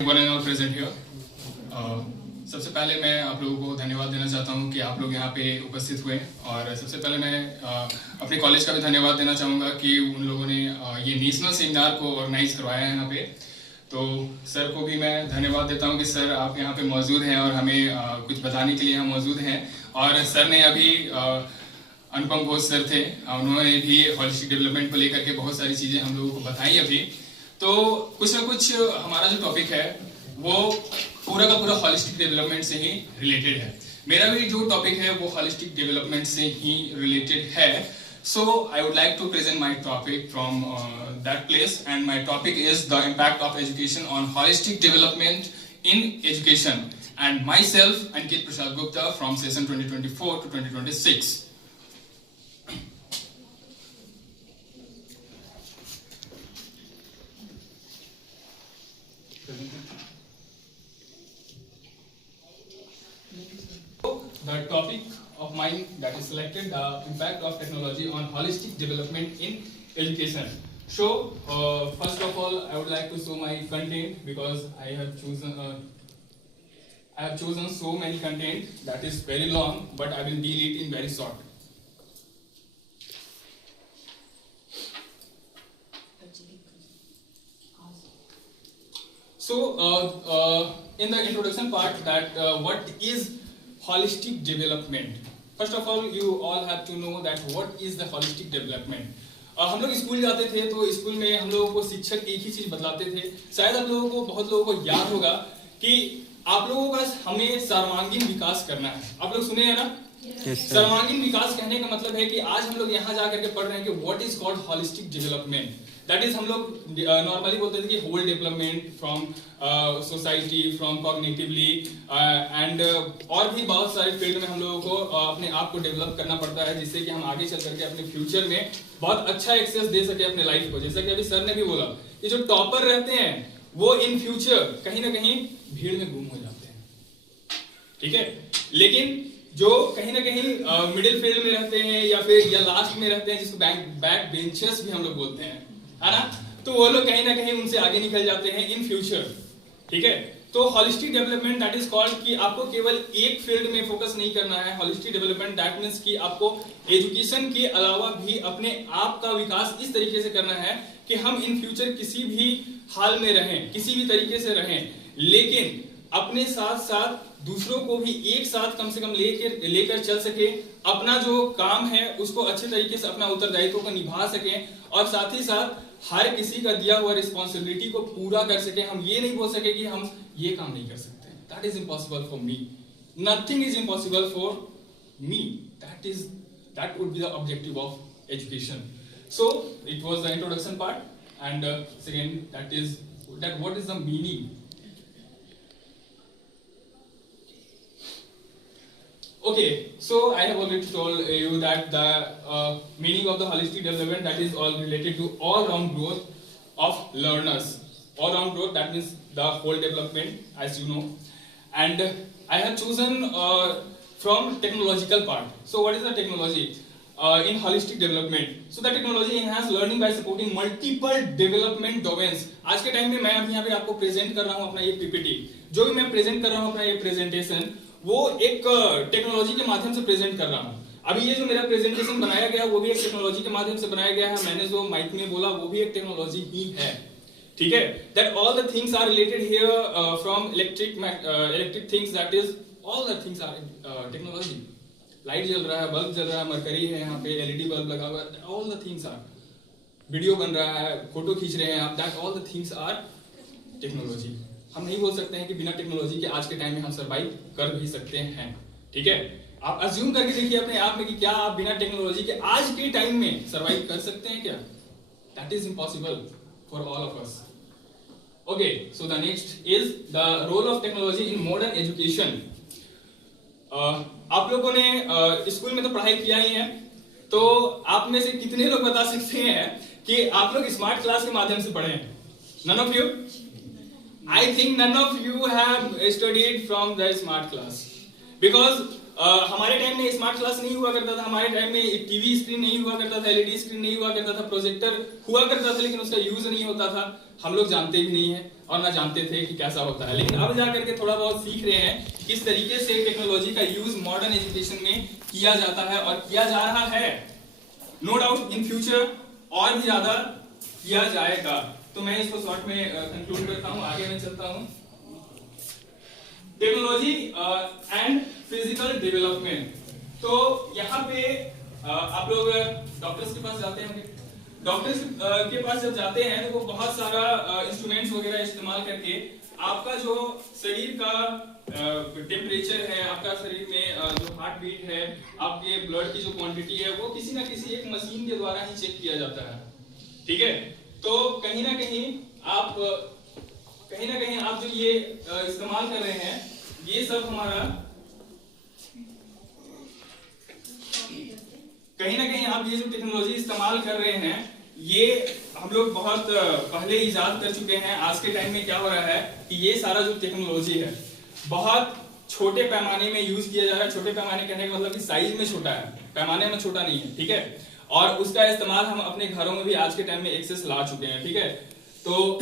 One and all present here. सबसे पहले मैं आप लोगों को धन्यवाद देना चाहता हूँ कि आप लोग यहाँ पे उपस्थित हुए, और सबसे पहले मैं अपने कॉलेज का भी धन्यवाद देना चाहूँगा कि उन लोगों ने ये नेशनल सेमिनार को ऑर्गेनाइज करवाया है यहाँ पे। तो सर को भी मैं धन्यवाद देता हूँ कि सर आप यहाँ पे मौजूद हैं और हमें कुछ बताने के लिए यहाँ मौजूद हैं। और सर ने अभी अनुपम घोष सर थे, उन्होंने भी हॉलिस्टिक डेवलपमेंट को लेकर के बहुत सारी चीज़ें हम लोगों को बताई अभी। तो कुछ ना कुछ हमारा जो टॉपिक है वो पूरा का पूरा हॉलिस्टिक डेवलपमेंट से ही रिलेटेड है। मेरा भी जो टॉपिक है वो हॉलिस्टिक डेवलपमेंट से ही रिलेटेड है। So I would like to present my topic from that place, and my topic is the impact of education on holistic development in education, and myself Ankit Prasad Gupta from session 2024 to 2026. The topic of mine that is selected, the impact of technology on holistic development in education. So first of all, I would like to show my content, because I have chosen so many content that is very long, but I will deal it in very short. So in the introduction part, that what is holistic development. First of all, you all have to know that what is the holistic development. हम लोग school जाते थे तो school में हम लोगों को शिक्षक एक ही चीज बतलाते थे। शायद आप लोगों को, बहुत लोगों को याद होगा कि आप लोगों का हमें सर्वांगीण विकास करना है। आप लोग सुने हैं ना? सर्वांगीण विकास कहने का मतलब है कि आज हम लोग यहाँ जाकर के पढ़ रहे हैं कि what is called holistic development. That is, हम लोग नॉर्मली बोलते थे कि whole development from society, from cognitively and और भी बहुत सारे फील्ड में हम लोगों को अपने आप को डेवलप करना पड़ता है, जिससे कि हम आगे चल करके अपने फ्यूचर में बहुत अच्छा एक्सेस दे सके अपने लाइफ को। जैसा कि अभी सर ने भी बोला कि जो टॉपर रहते हैं वो इन फ्यूचर कहीं ना कहीं भीड़ में गुम हो जाते हैं, ठीक है। लेकिन जो कहीं ना कहीं मिडिल फील्ड में रहते हैं या फिर या लास्ट में रहते हैं, जिसको बैक बेंचर्स भी हम लोग बोलते हैं, है ना, तो वो लोग कहीं ना कहीं उनसे आगे निकल जाते हैं इन फ्यूचर, ठीक है। तो holistic development that is called कि आपको केवल एक फील्ड में फोकस नहीं करना है। हॉलिस्टिक डेवलपमेंट दैट मींस कि आपको एजुकेशन के अलावा भी अपने आप का विकास इस तरीके से करना है कि हम इन फ्यूचर किसी भी हाल में रहें, किसी भी तरीके से रहें, लेकिन अपने साथ साथ दूसरों को भी एक साथ कम से कम लेकर चल सके, अपना जो काम है उसको अच्छे तरीके से अपना उत्तरदायित्व को निभा सके, और साथ ही साथ हर किसी का दिया हुआ रिस्पॉन्सिबिलिटी को पूरा कर सके। हम ये नहीं बोल सके कि हम ये काम नहीं कर सकते, that is impossible for me, nothing is impossible for me, that would be the objective of education. So it was the introduction part, and second that what is the meaning. Okay, so I have already told you that the meaning of the holistic development, that is all related to all-round growth of learners. All-round growth, that means the whole development, as you know. And I have chosen from technological part. So what is the technology in holistic development? So the technology enhance learning by supporting multiple development domains. आज के time में मैं अभी यहाँ पे आपको present कर रहा हूँ अपना ये पीपीटी, जो भी मैं प्रेजेंट कर रहा हूँ अपना ये प्रेजेंटेशन, वो एक टेक्नोलॉजी के माध्यम से प्रेजेंट कर रहा हूँ। अभी ये जो मेरा प्रेजेंटेशन बनाया गया वो भी एक टेक्नोलॉजी के माध्यम से बनाया गया है। मैंने जो माइक में बोला वो भी एक टेक्नोलॉजी ही है, ठीक है। That all the things are related here from electric things, that is all the things are technology. Light जल रहा है, बल्ब जल रहा है, मरकरी है, यहाँ पे एलईडी बल्ब लगा हुआ है, all the things are, video बन रहा है, फोटो खींच रहे हैं आप, that all the things are technology. हम नहीं बोल सकते हैं कि बिना टेक्नोलॉजी के आज के टाइम में हम सर्वाइव कर भी सकते हैं, ठीक है। आप अज्यूम करके देखिए अपने आप में कि क्या आप बिना टेक्नोलॉजी के आज के टाइम में सर्वाइव कर सकते हैं क्या? That is impossible for all of us. Okay, so the next is the role of technology in modern education. आप लोगों ने स्कूल में तो पढ़ाई किया ही है, तो आप में से कितने लोग बता सकते हैं कि आप लोग स्मार्ट क्लास के माध्यम से पढ़े हैं? None of you? I think none of you have studied from the smart class, because हमारे टाइम में स्मार्ट क्लास नहीं हुआ करता था, हमारे टाइम में टीवी स्क्रीन नहीं हुआ करता था, एलईडी स्क्रीन नहीं हुआ करता था, प्रोजेक्टर हुआ करता था लेकिन उसका यूज नहीं होता था, हम लोग जानते भी नहीं है और ना जानते थे कि कैसा होता है। लेकिन अब जाकर के थोड़ा बहुत सीख रहे हैं किस तरीके से टेक्नोलॉजी का यूज मॉडर्न एजुकेशन में किया जाता है और किया जा रहा है। नो डाउट इन फ्यूचर और भी ज्यादा किया जाएगा। तो मैं इसको शॉर्ट में कंक्लूड करता हूं, आगे मैं चलता हूं। Technology and physical development. तो यहाँ पे आप लोग डॉक्टर्स के पास जाते होंगे, डॉक्टर्स के पास जब जाते हैं तो वो बहुत सारा इंस्ट्रूमेंट्स वगैरह इस्तेमाल करके आपका जो शरीर का टेम्परेचर है, आपका शरीर में जो हार्ट बीट है, आपके ब्लड की जो क्वांटिटी है, वो किसी ना किसी एक मशीन के द्वारा ही चेक किया जाता है। ठीक है, तो कहीं ना कहीं आप जो ये इस्तेमाल कर रहे हैं, ये सब हमारा कहीं ना कहीं आप ये जो टेक्नोलॉजी इस्तेमाल कर रहे हैं, ये हम लोग बहुत पहले ईजाद कर चुके हैं। आज के टाइम में क्या हो रहा है कि ये सारा जो टेक्नोलॉजी है बहुत छोटे पैमाने में यूज किया जा रहा है। छोटे पैमाने कहने का मतलब कि साइज में छोटा है, पैमाने में छोटा नहीं है। ठीक है, और उसका इस्तेमाल हम अपने घरों में भी आज के टाइम में एक्सेस ला चुके हैं। ठीक है, तो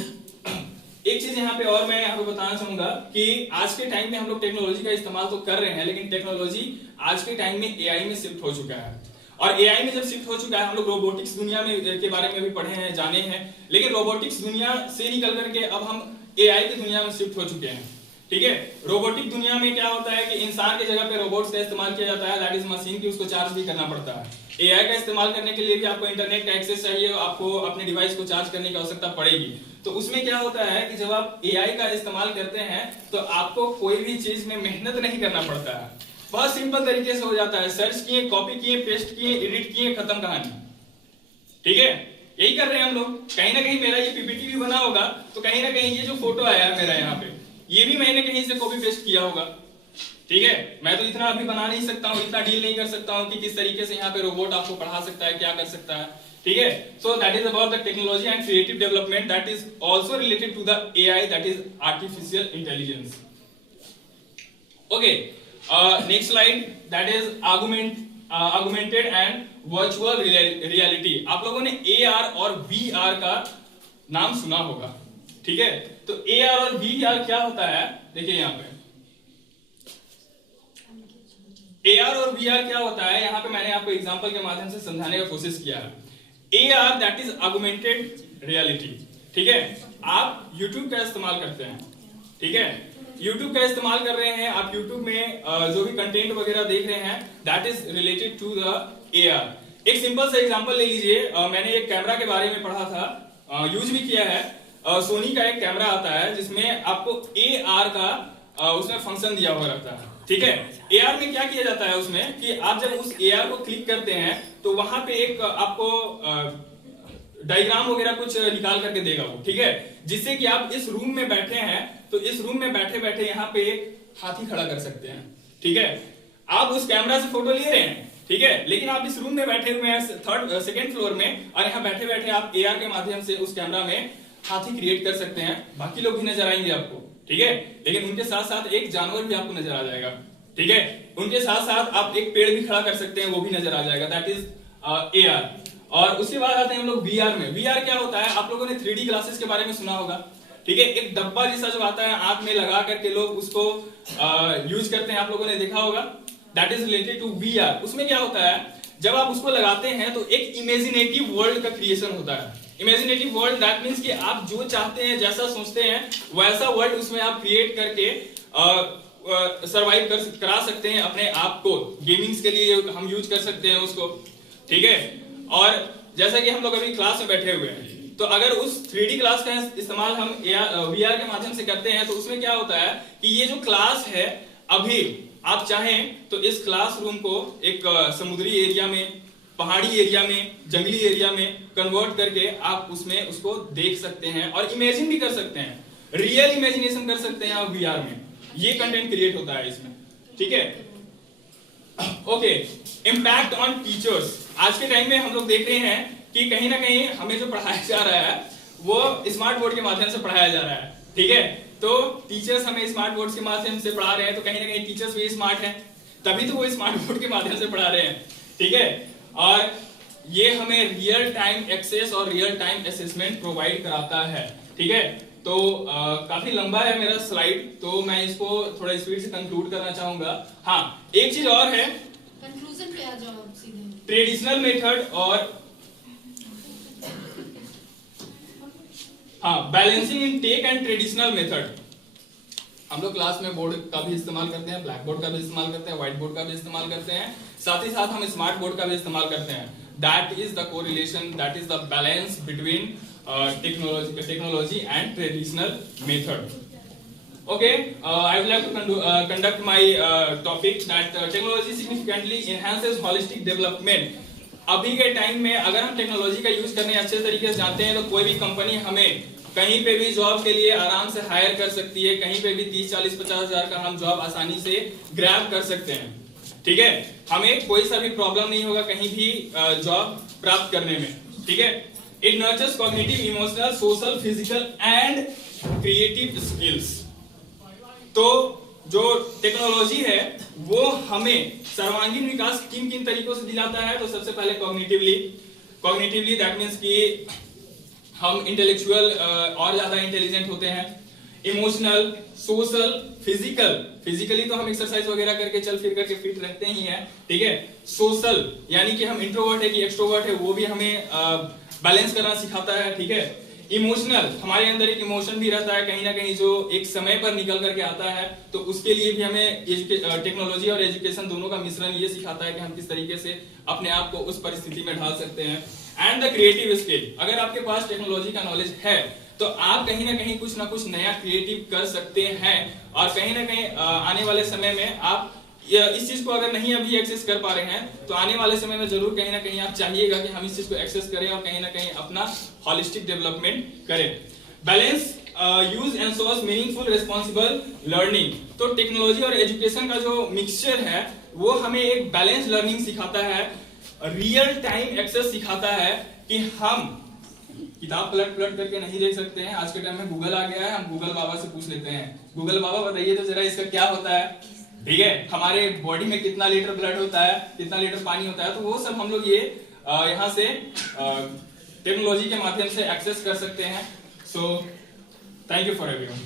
एक चीज यहाँ पे और मैं यहाँ पे बताना चाहूंगा कि आज के टाइम में हम लोग टेक्नोलॉजी का इस्तेमाल तो कर रहे हैं, लेकिन टेक्नोलॉजी आज के टाइम में एआई में शिफ्ट हो चुका है। और एआई में जब शिफ्ट हो चुका है, हम लोग रोबोटिक्स दुनिया में के बारे में भी पढ़े हैं, जाने हैं, लेकिन रोबोटिक्स दुनिया से निकल करके अब हम एआई की दुनिया में शिफ्ट हो चुके हैं। ठीक है, रोबोटिक दुनिया में क्या होता है कि इंसान की जगह पे रोबोट्स का इस्तेमाल किया जाता है, दैट इज मशीन की, उसको चार्ज भी करना पड़ता है। एआई का इस्तेमाल करने के लिए भी आपको इंटरनेट का एक्सेस चाहिए, आपको अपने डिवाइस को चार्ज करने की आवश्यकता पड़ेगी। तो उसमें क्या होता है कि जब आप एआई का इस्तेमाल करते हैं तो आपको कोई भी चीज में मेहनत नहीं करना पड़ता है, बहुत सिंपल तरीके से हो जाता है। सर्च किए, कॉपी किए, पेस्ट किए, एडिट किए, खत्म कहानी। ठीक है, यही कर रहे हैं हम लोग। कहीं ना कहीं मेरा ये पीपीटी भी बना होगा तो कहीं ना कहीं ये जो फोटो आया है मेरा यहाँ पे, ये भी मैंने कहीं से कॉपी पेस्ट किया होगा। ठीक है, मैं तो इतना अभी बना नहीं सकता हूँ, इतना डील नहीं कर सकता हूँ कि किस तरीके से यहाँ पे रोबोट आपको पढ़ा सकता है, क्या कर सकता है। ठीक है, so that is about the technology and creative development, that is also related to the AI, that is artificial intelligence. Okay, next slide, that is augmented and virtual reality। आप लोगों ने AR और VR का नाम सुना होगा। ठीक है, तो AR और VR क्या होता है, देखिए यहाँ पे AR और VR क्या होता है, यहाँ पे मैंने आपको एग्जांपल के माध्यम से समझाने का कोशिश किया है। AR that is augmented reality. ठीक है, आप YouTube का इस्तेमाल करते हैं, ठीक है, YouTube का इस्तेमाल कर रहे हैं, आप YouTube में जो भी कंटेंट वगैरह देख रहे हैं, that is related to the AR। एक सिंपल सा एग्जांपल ले लीजिए, मैंने एक कैमरा के बारे में पढ़ा था, यूज भी किया है। सोनी का एक कैमरा आता है जिसमें आपको AR का उसमें फंक्शन दिया हुआ रहता है। ठीक है, AR में क्या किया जाता है उसमें कि आप जब उस AR को क्लिक करते हैं तो वहां पे एक आपको डायग्राम वगैरह कुछ निकाल करके देगा वो। ठीक है, जिससे कि आप इस रूम में बैठे हैं तो इस रूम में बैठे बैठे यहाँ पे एक हाथी खड़ा कर सकते हैं। ठीक है, आप उस कैमरा से फोटो ले रहे हैं, ठीक है, लेकिन आप इस रूम में बैठे हुए हैं सेकंड फ्लोर में, और यहाँ बैठे बैठे आप AR के माध्यम से उस कैमरा में हाथी क्रिएट कर सकते हैं। बाकी लोग भी नजर आएंगे आपको, ठीक है, लेकिन उनके साथ साथ एक जानवर भी आपको नजर आ जाएगा। ठीक है, उनके साथ साथ आप एक पेड़ भी खड़ा कर सकते हैं, वो भी नजर आ जाएगा, दैट इज AR। और उसके बाद आते हैं हम लोग VR में। VR क्या होता है, आप लोगों ने 3D ग्लासेस के बारे में सुना होगा। ठीक है, एक डब्बा जैसा जो आता है आंख में लगा करके लोग उसको यूज करते हैं, आप लोगों ने देखा होगा, that is related to VR। उसमें क्या होता है, जब आप उसको लगाते हैं तो एक इमेजिनेटिव वर्ल्ड का क्रिएशन होता है। इमेजिनेटिव वर्ल्ड दैट मींस कि आप जो चाहते हैं, जैसा सोचते हैं, वैसा वर्ल्ड उसमें आप क्रिएट करके सरवाइव करा सकते हैं अपने आप को। गेमिंग्स के लिए हम यूज कर सकते हैं उसको। ठीक है, और जैसा कि हम लोग अभी क्लास में बैठे हुए हैं, तो अगर उस 3D क्लास का इस्तेमाल हम VR के माध्यम से करते हैं तो उसमें क्या होता है कि ये जो क्लास है, अभी आप चाहें तो इस क्लासरूम को एक समुद्री एरिया में, पहाड़ी एरिया में, जंगली एरिया में कन्वर्ट करके आप उसमें उसको देख सकते हैं और इमेजिन भी कर सकते हैं, रियल इमेजिनेशन कर सकते हैं आप VR में। ये कंटेंट क्रिएट होता है इसमें। ठीक है, ओके, इम्पैक्ट ऑन टीचर्स। आज के टाइम में हम लोग देख रहे हैं कि कहीं ना कहीं हमें जो पढ़ाया जा रहा है वो स्मार्ट बोर्ड के माध्यम से पढ़ाया जा रहा है। ठीक है, तो टीचर्स हमें स्मार्ट बोर्ड के माध्यम से पढ़ा रहे हैं, तो कहीं ना कहीं टीचर्स भी स्मार्ट हैं। तभी तो वो स्मार्ट बोर्ड के माध्यम से पढ़ा रहे हैं, ठीक है। और ये हमें रियल टाइम एक्सेस और रियल टाइम असेसमेंट प्रोवाइड कराता है, ठीक है। तो काफी लंबा है मेरा स्लाइड, तो मैं इसको थोड़ा स्पीड से कंक्लूड करना चाहूंगा। हाँ, एक चीज और है, कंक्लूजन पे आ जाओ सीधे। ट्रेडिशनल मेथड और हाँ, balancing in tech and traditional method. हम लोग क्लास में बोर्ड का भी इस्तेमाल करते हैं, ब्लैक बोर्ड का भी इस्तेमाल करते हैं, व्हाइट बोर्ड का भी इस्तेमाल करते हैं, साथ ही साथ हम स्मार्ट बोर्ड का भी इस्तेमाल करते हैं। That is the correlation, that is the balance between technology and traditional method. Okay, I would like to conduct my topic that technology significantly enhances holistic development. अभी के टाइम में अगर हम टेक्नोलॉजी का यूज करने अच्छे तरीके से जानते हैं तो कोई भी कंपनी हमें कहीं पे भी जॉब के लिए आराम से हायर कर सकती है, कहीं पे भी 30, 40, 50 हजार का हम जॉब आसानी से ग्रैब कर सकते हैं, ठीक है। हमें कोई सा भी प्रॉब्लम नहीं होगा कहीं भी जॉब प्राप्त करने में, ठीक है। It nurtures cognitive, emotional, social, physical and creative skills. तो जो टेक्नोलॉजी है वो हमें सर्वांगीण विकास किन किन तरीकों से दिलाता है, तो सबसे पहले कॉग्निटिवली दैट मींस कि हम इंटेलेक्चुअल और ज्यादा इंटेलिजेंट होते हैं। इमोशनल, सोशल, फिजिकली तो हम एक्सरसाइज वगैरह करके चल फिर करके फिट रहते ही हैं, ठीक है। सोशल यानी कि हम इंट्रोवर्ट है कि एक्सट्रोवर्ट है वो भी हमें बैलेंस करना सिखाता है, ठीक है। इमोशनल, हमारे अंदर एक इमोशन भी रहता है कहीं ना कहीं जो एक समय पर निकल करके आता है, तो उसके लिए भी हमें टेक्नोलॉजी और एजुकेशन दोनों का मिश्रण ये सिखाता है कि हम किस तरीके से अपने आप को उस परिस्थिति में ढाल सकते हैं। एंड द क्रिएटिव स्किल, अगर आपके पास टेक्नोलॉजी का नॉलेज है तो आप कहीं ना कहीं कुछ ना कुछ नया क्रिएटिव कर सकते हैं, और कहीं ना कहीं आने वाले समय में आप इस चीज को अगर नहीं अभी एक्सेस कर पा रहे हैं तो आने वाले समय में जरूर कहीं ना कहीं आप चाहिएगा कि हम इस चीज को एक्सेस करें और कहीं ना कहीं अपना हॉलिस्टिक डेवलपमेंट करें। Balance use ensures meaningful responsible learning. तो टेक्नोलॉजी और एजुकेशन का जो मिक्सचर है वो हमें एक बैलेंस लर्निंग सिखाता है, रियल टाइम एक्सेस सिखाता है कि हम किताब पलट करके नहीं देख सकते हैं। आज के टाइम में गूगल आ गया है, हम गूगल बाबा से पूछ लेते हैं, गूगल बाबा बताइए तो जरा इसका क्या होता है, ठीक है। हमारे बॉडी में कितना लीटर ब्लड होता है, कितना लीटर पानी होता है, तो वो सब हम लोग ये यहाँ से टेक्नोलॉजी के माध्यम से एक्सेस कर सकते हैं। So thank you for everyone.